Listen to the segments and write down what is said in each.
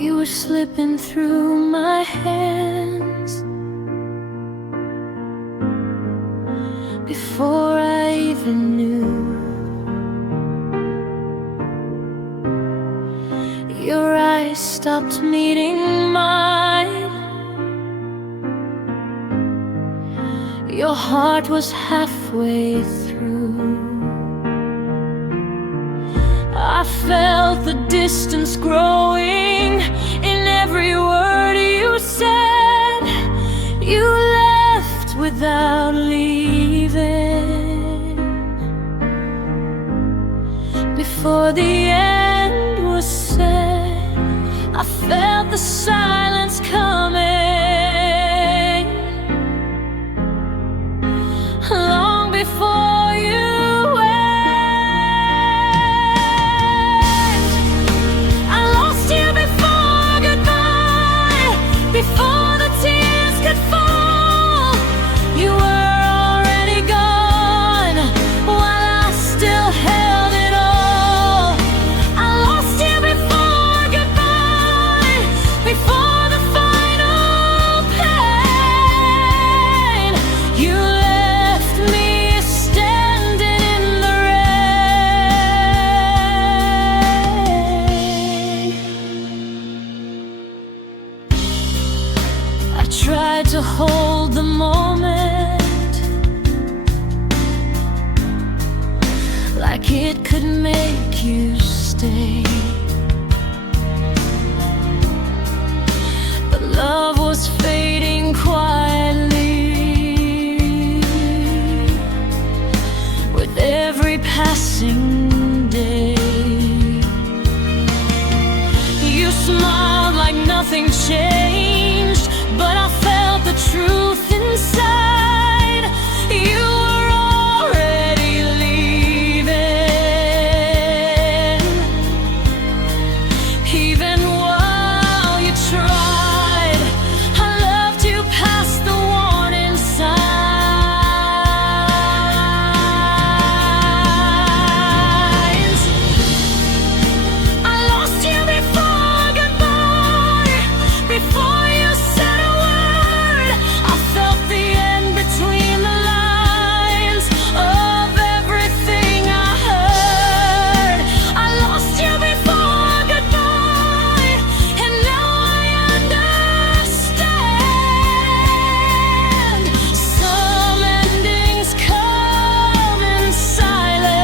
You were slipping through my hands before I even knew. Your eyes stopped meeting mine. Your heart was halfway through. I felt the distance growing in every word you said. You left without leaving. Before the end was said, I felt the silence coming long before you. Before the tears could fall, you were already gone, while I still held it all. I lost you before goodbye, before the final pain. You left me standing in the rain. I tried to hold the moment like it could make you stay, but love was fading quietly with every passing day. You smiled like nothing changed, but I felt the truth inside. You were already leaving. Even while you tried, I loved you past the warning signs. I lost you before goodbye, before you said a word. I felt the end between the lines of everything I heard. I lost you before goodbye, and now I understand. Some endings come in silence,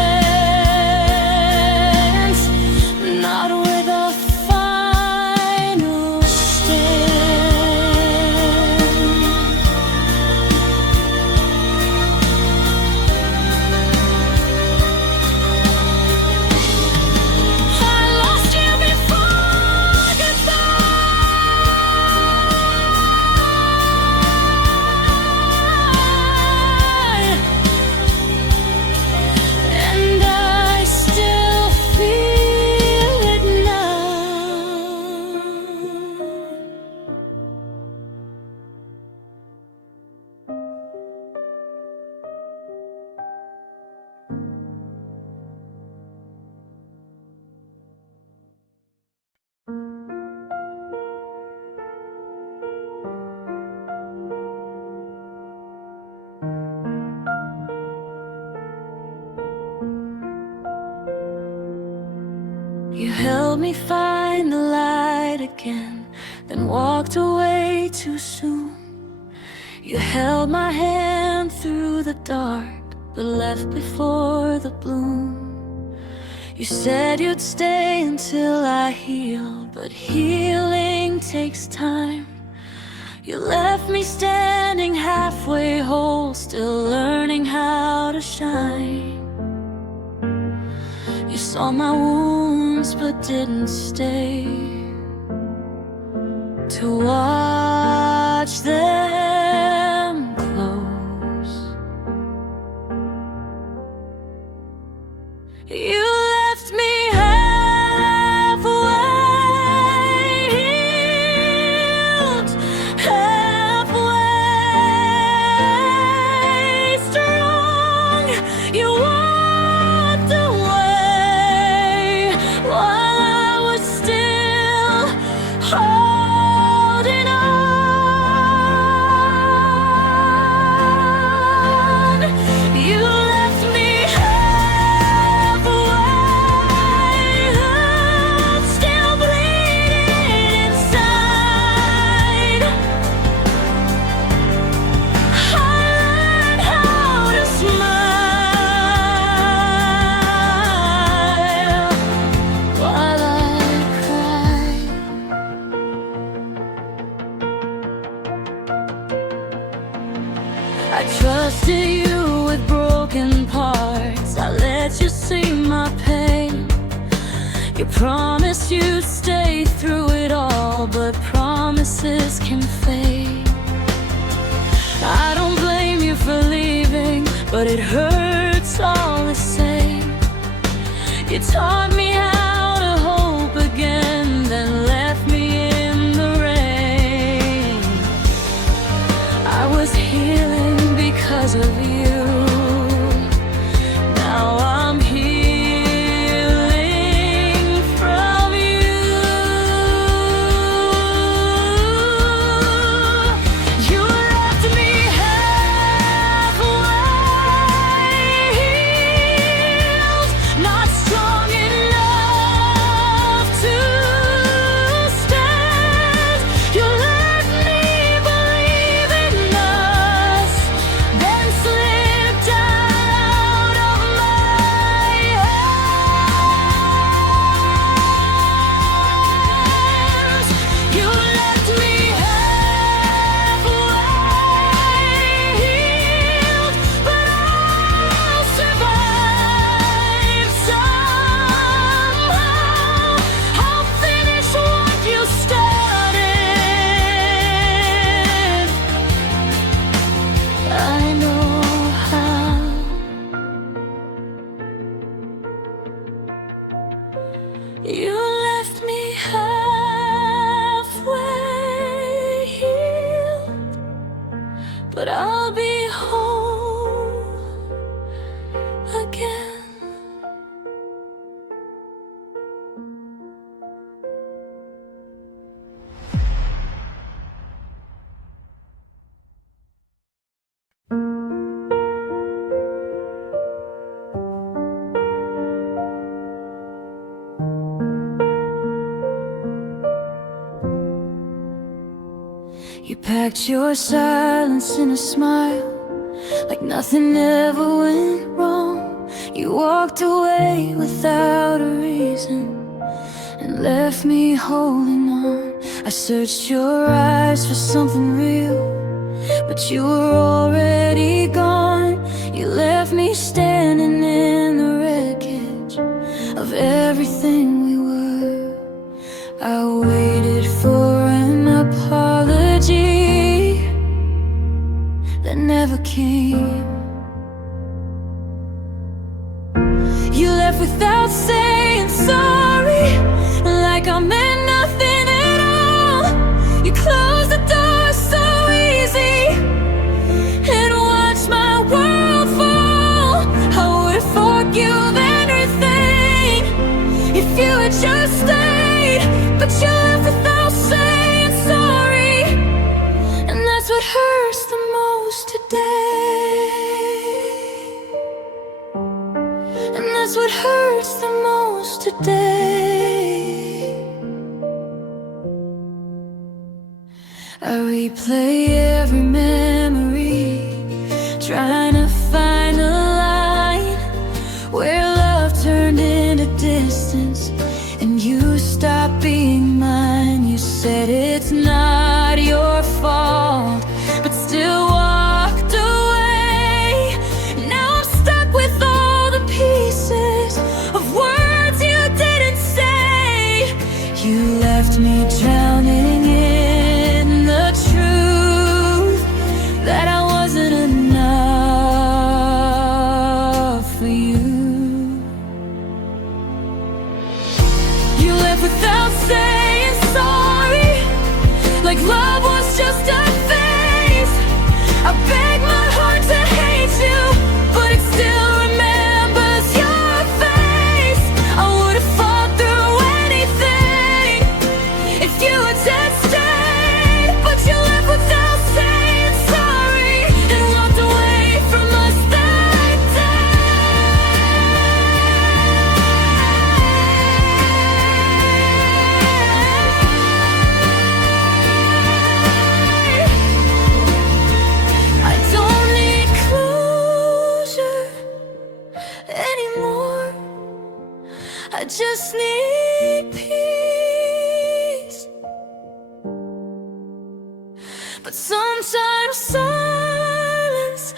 not with a final stand. I lost you before goodbye, and I still feel it now. You helped me find the light again, then walked away too soon. You held my hand through the dark, but left before the bloom. You said you'd stay until I healed, but healing takes time. You left me standing halfway whole, still learning how to shine. You saw my wounds but didn't stay to watch them close. You left me halfway healed, halfway strong. You walked away while I was still trusted you with broken parts. I let you see my pain. You promised you'd stay through it all, but promises can fade. I don't blame you for leaving, but it hurts all the same. You taught me how to hope again, then left me in the rain. I was healing because of you. Now I'm healing from you. You left me halfway healed, not strong enough to stand. You let me believe in us, then slipped out of my hands. You left me halfway healed, but I'll survive somehow. I'll finish what you started. I know how. You left me halfway healed, but I'll be whole again. You packed your silence in a smile, like nothing ever went wrong. You walked away without a reason and left me holding on. I searched your eyes for something real, but you were already gone. You left me standing in the wreckage of everything we were. I waited for an apology that never came. You left without saying sorry, like I meant nothing at all. You closed the door so easy and watched my world fall. I would forgive anything if you had just stayed, but you left without saying sorry, and that's what hurts the most today. And that's what hurts the most today. I replay every memory, trying to find a line where love turned into distance and you stopped being mine. You said it's not your fault, but still walked away. Now I'm stuck with all the pieces of words you didn't say. You left me drowning in the truth that I wasn't enough for you. You left without saying sorry, like love was just a phase. I beg my heart to hate you, but it still remembers your face. I would have fought through anything if you had just stayed, but you left without saying sorry and walked away from us that day. I don't need closure anymore. I just need peace. But sometimes silence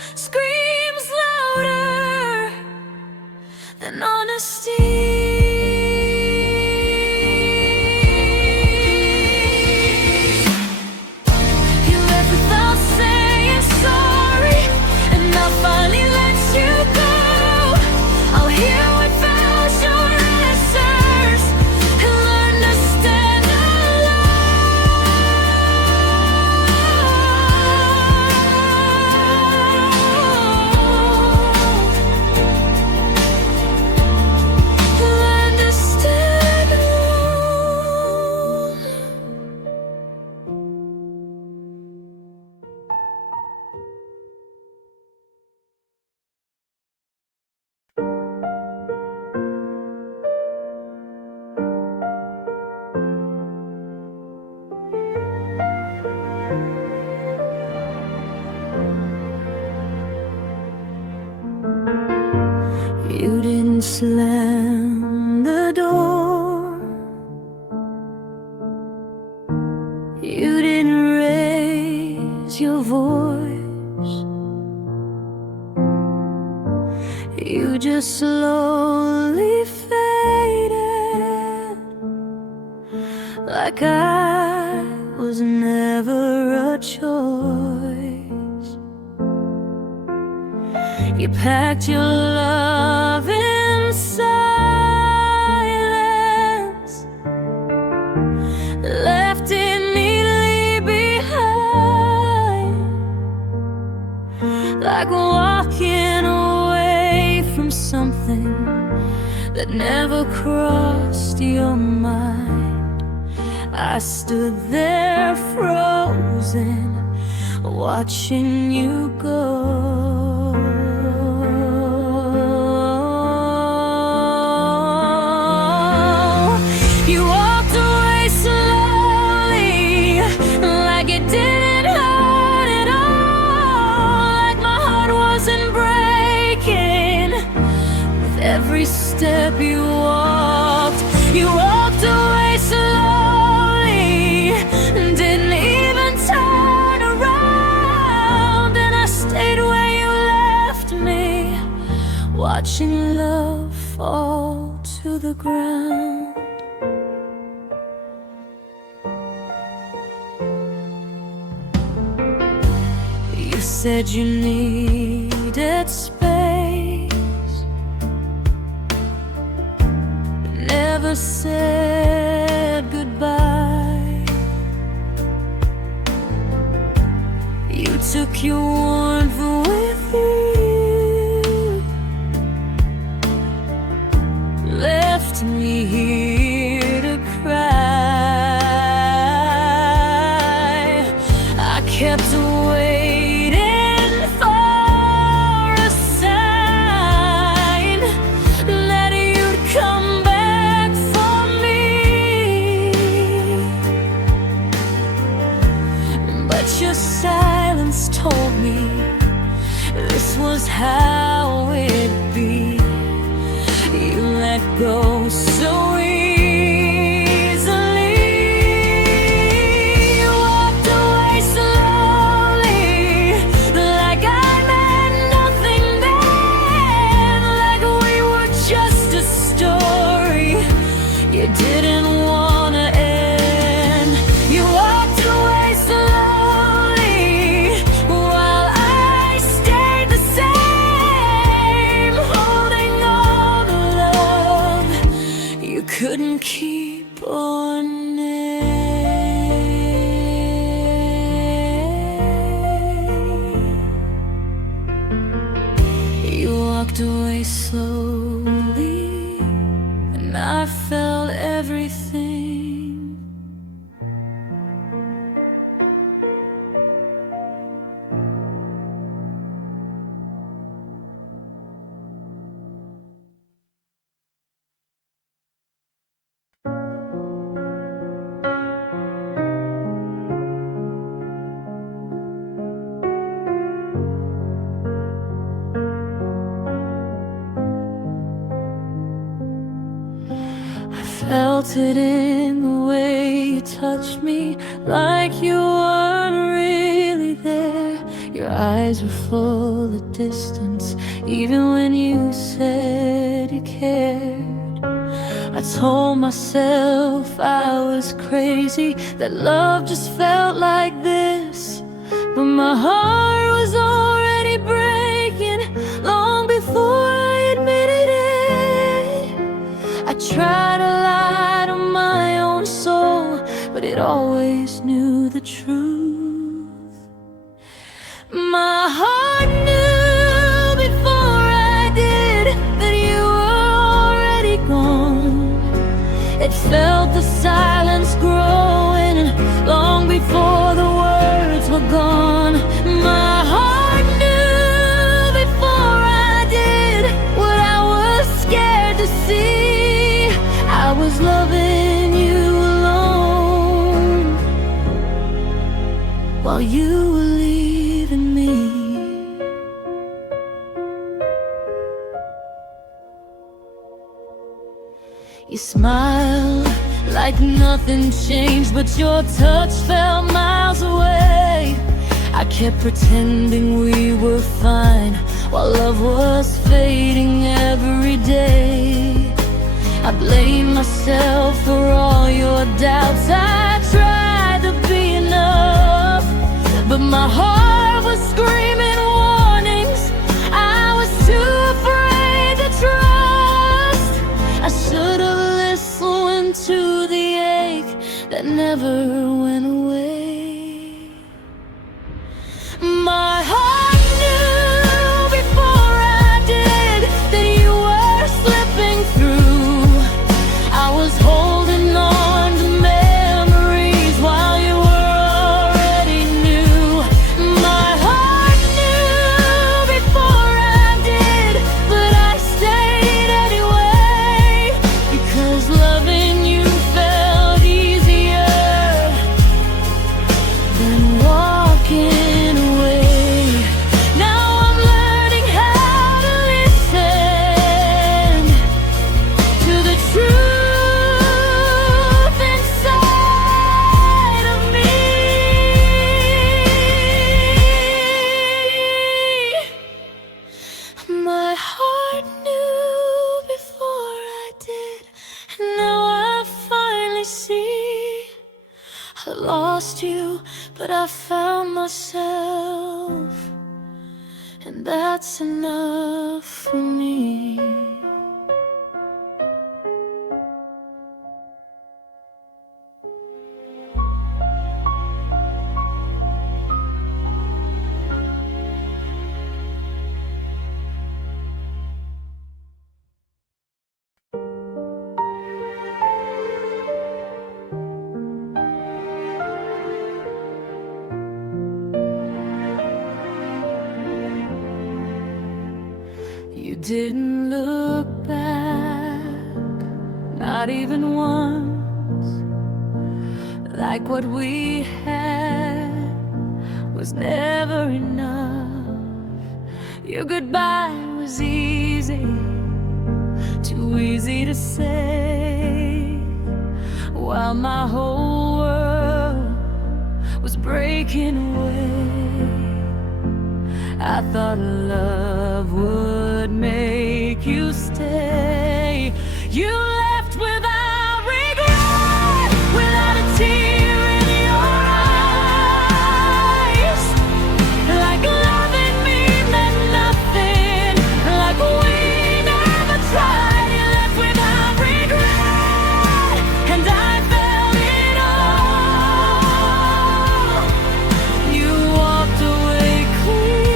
slammed the door. You didn't raise your voice. You just slowly faded, like I was never a choice. You packed your love in silence, left it neatly behind, like walking away from something that never crossed your mind. I stood there frozen, watching you go. You walked away slowly, like it didn't hurt at all, like my heart wasn't breaking with every step you walked. You walked away slowly, didn't even turn around, and I stayed where you left me, watching love fall to the ground. You said you needed space, never said goodbye. You took your warmth with you, left me here to cry. I kept waiting for a sign that you'd come back for me, but your silence told me this was how it'd be. You let go so easily. You walked away slowly, like I meant nothing then, like we were just a story you didn't wanna end. You walked away slowly, while I stayed the same, holding on to love you couldn't keep or name. You walked away slowly, and I felt everything. Felt it in the way you touched me, like you weren't really there. Your eyes were full of distance, even when you said you cared. I told myself I was crazy, that love just felt like this, but my heart was already breaking long before I admitted it. I tried to lie to my own soul, but it always knew the truth. My heart knew before I did that you were already gone. It felt the silence growing long before the words were gone. My heart knew before I did what I was scared to see. I was loving you alone while you were leaving me. You smiled like nothing changed, but your touch felt miles away. I kept pretending we were fine while love was fading every day. I blame myself for all your doubts. I tried to be enough, but my heart was screaming warnings. I was too afraid to trust. I should have listened to the ache that never went away. My heart knew before I did that you were slipping through. I was holding on to memories while you were already new. My heart knew before I did, but I stayed anyway, because loving you felt easier than walking away. Now I'm learning how to listen to the truth inside of me. My heart knew before I did, and now I finally see. I lost you, but I found myself, and that's enough for me. You didn't look back, not even once, like what we had was never enough. Your goodbye was easy, too easy to say, while my whole world was breaking away. I thought love would make you stay. You left without regret, without a tear in your eyes, like loving me meant nothing, like we never tried. You left without regret, and I felt it all. You walked away clean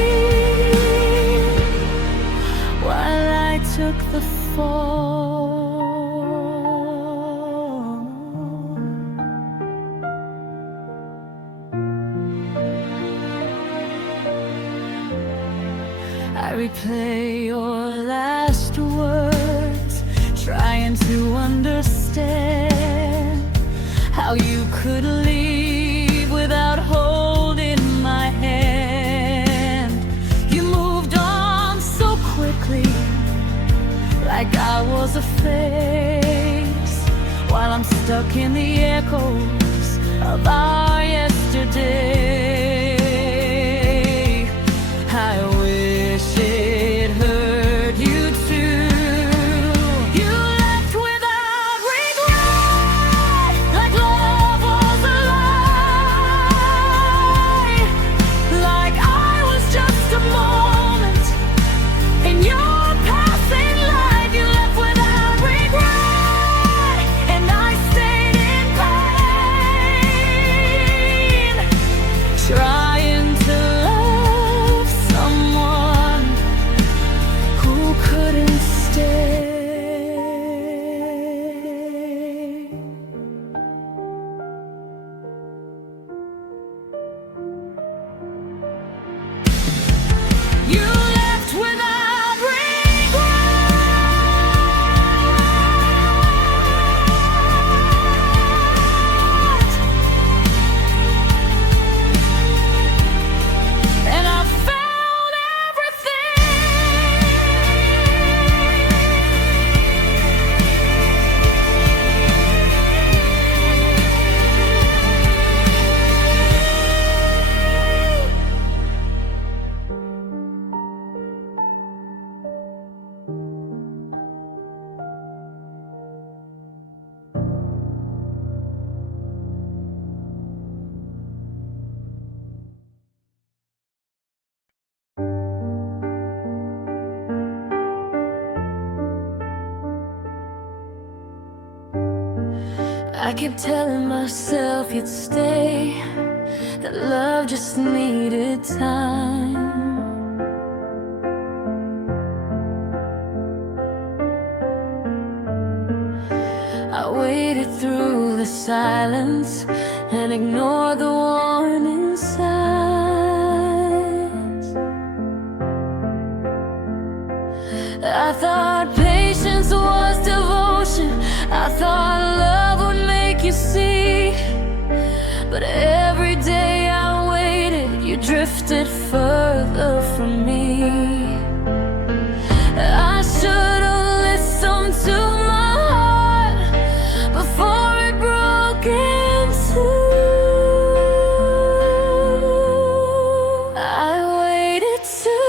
while I took the fall. I replay your last words, trying to understand how you could leave without holding my hand. You moved on so quickly, like I was a face, while I'm stuck in the echoes of our yesterday. I wish it hurt you too. You left without regret, like love was a lie, like I was just a moment in your passing life. You left without regret, and I stayed in pain. I kept telling myself you'd stay, that love just needed time. I waited through the silence and ignored the warning signs. I thought patience was devotion, I thought love would make you see. But every day I waited, you drifted further from me. I should have listened to my heart before it broke in two. I waited too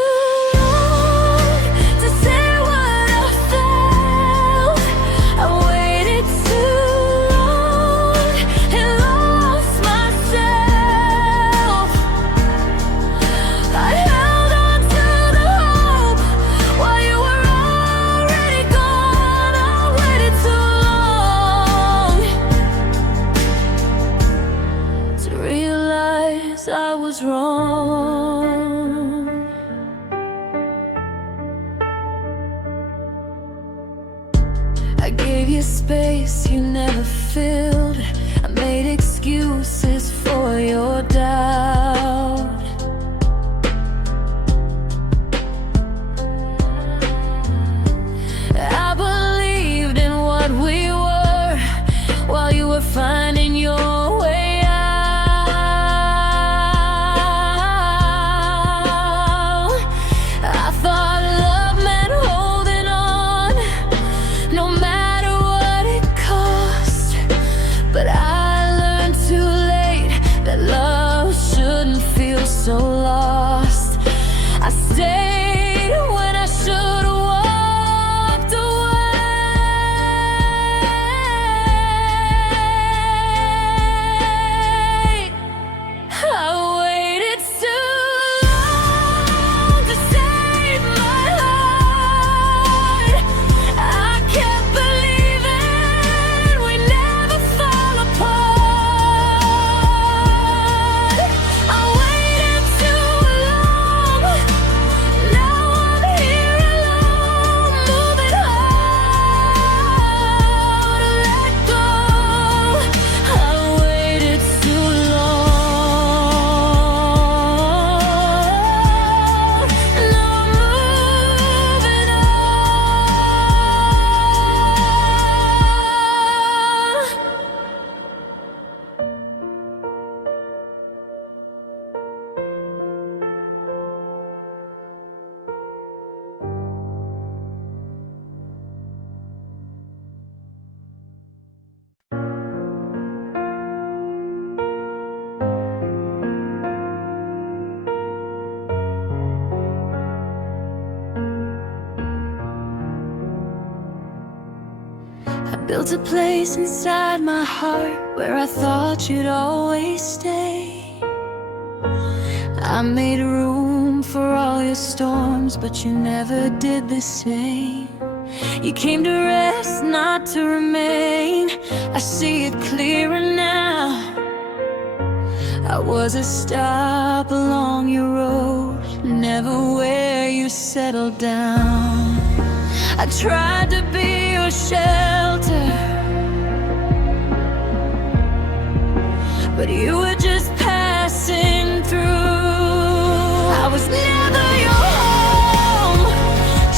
long to say what I felt. I waited too long and lost myself. I held on to the hope while you were already gone. I waited too long to realize I was wrong. I gave you space you never filled. I made excuses for your doubt. I believed in what we were while you were finding your way out. I thought love meant holding on, no matter what it cost. But I learned too late that love shouldn't feel so lost. I stayed when I should have walked away. I waited too long to save my heart. I kept believing we'd never fall apart. I waited too long. Now I'm here alone, moving hard to let go. I waited too long. Now I'm moving on. I built a place inside my heart where I thought you'd always stay. I made room for all your storms, but you never did the same. You came to rest, not to remain. I see it clearer now. I was a stop along your road, never where you settled down. I tried to be your shelter, but you were just passing through. I was never your home,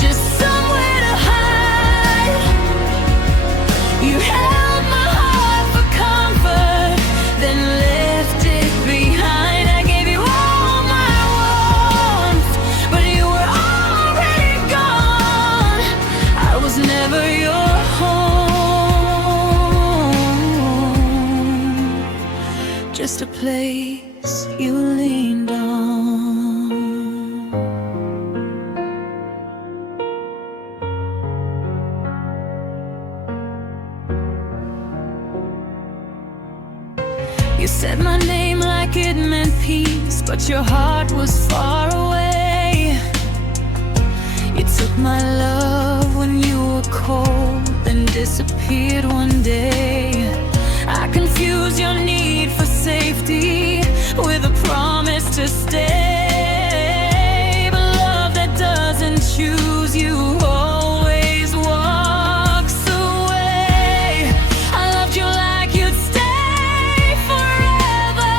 just somewhere to hide. You held my heart for comfort, then left it behind. I gave you all my warmth, but you were already gone. I was never your home, just a place you leaned on. You said my name like it meant peace, but your heart was far away. You took my love when you were cold, then disappeared one day. I confuse your need for safety with a promise to stay. But love that doesn't choose you always walks away. I loved you like you'd stay forever.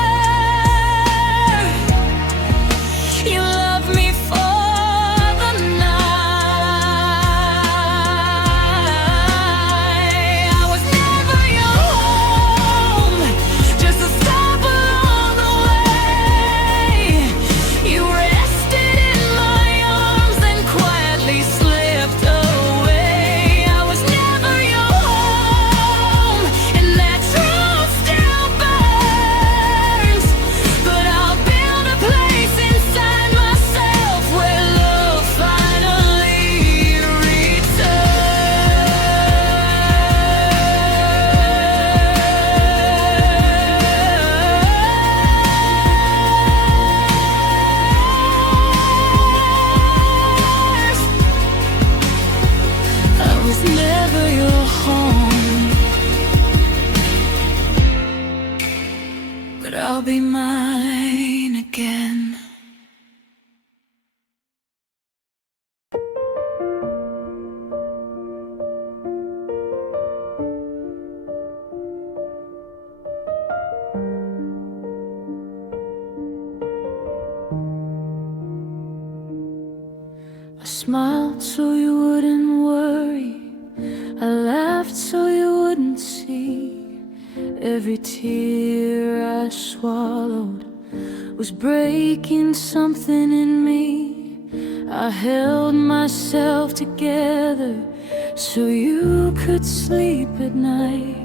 You love me for the night. I was never your home, just a stop along the way. You rested in my arms, then quietly slipped away. I was never your home, and that truth still burns. But I'll build a place inside myself where love finally returns. I was never your home, but I'll be mine again. I smiled so you wouldn't worry, I laughed so you wouldn't see. Every tear I swallowed was breaking something in me. I held myself together so you could sleep at night.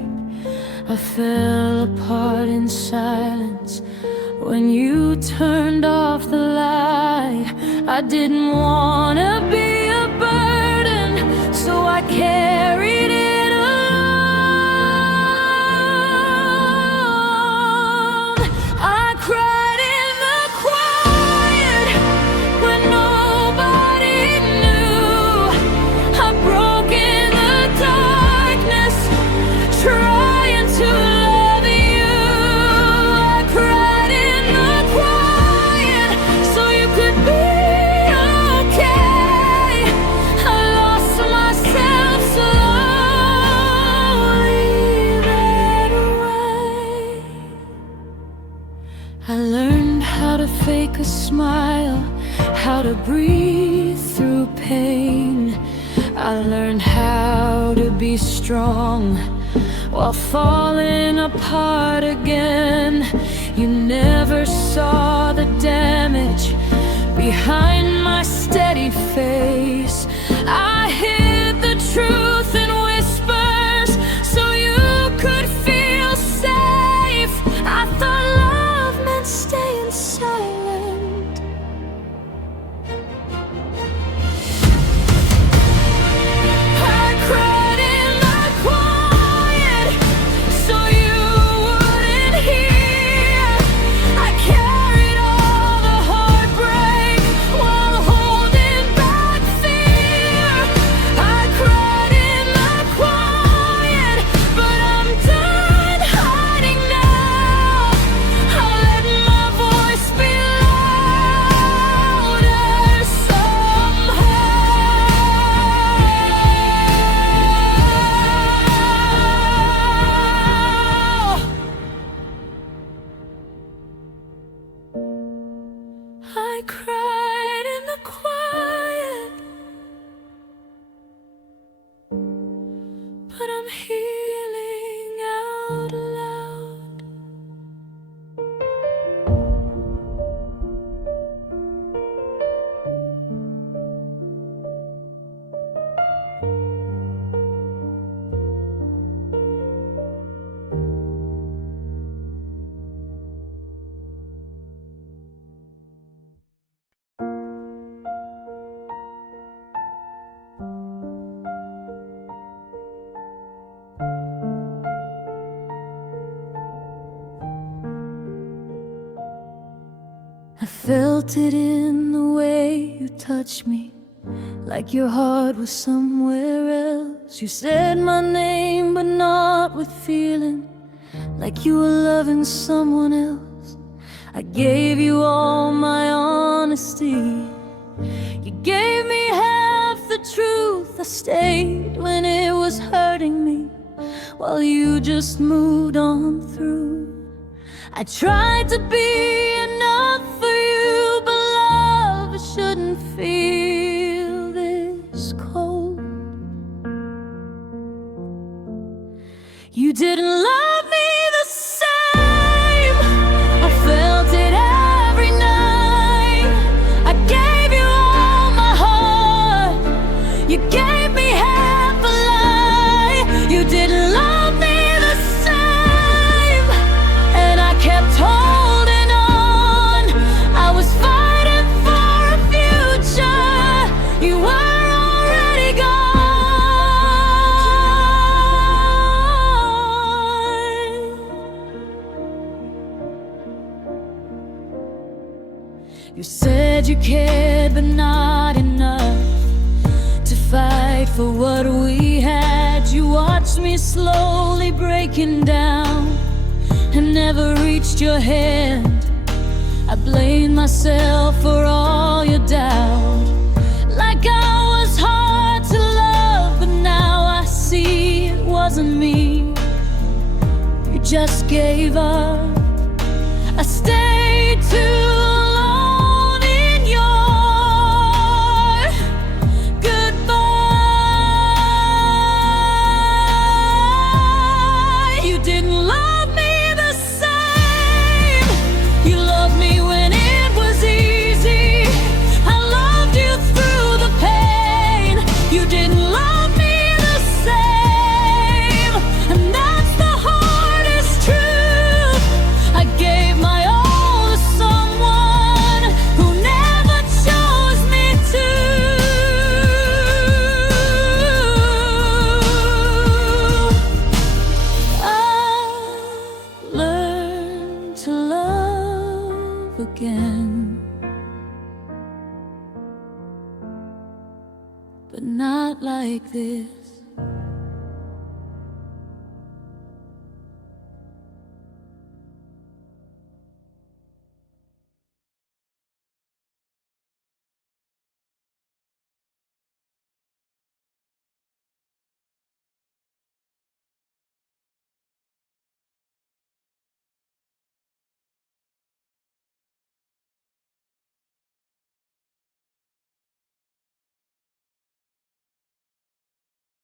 I fell apart in silence when you turned off the light. I didn't wanna be a burden, so I carried it alone. I cried in the quiet when nobody knew. I broke in the darkness, trying to love you. I cried in the quiet so you could be okay. I lost myself slowly that way. I learned how to fake a smile, how to breathe through pain. I learned how to be strong while falling apart again. You never saw the damage behind my steady face. I hid the truth in whispers so you could feel safe. I thought love meant staying silent. I cried in the quiet so you wouldn't hear. I carried all the heartbreak while holding back fear. I cried in the quiet, but I'm done hiding now. I'll let my voice be louder somehow. I cried in the quiet, but I'm healing out loud. I felt it in the way you touched me, like your heart was somewhere else. You said my name, but not with feeling. like you were loving someone else. I gave you all my honesty. You gave me half the truth. I stayed when it was hurting me, while you just moved on through. I tried to be enough for you, but love shouldn't feel this cold. You didn't love me the same. I felt it every night. I gave you all my heart. You gave me half a lie. You didn't love me the same, and I kept holding on. I was fighting for a future. You were already gone. You said you cared, but not enough to fight for what we had. You watched me slowly breaking down and never reached your hand. I blamed myself for all your doubt, like I was hard to love. But now I see it wasn't me. You just gave up. I stayed too long in your goodbye. You didn't love me the same. You loved me when it was easy. I loved you through the pain. You didn't love me the same, and that's the hardest truth. I gave my all to someone who never chose me to. I learned to love again, but not like this.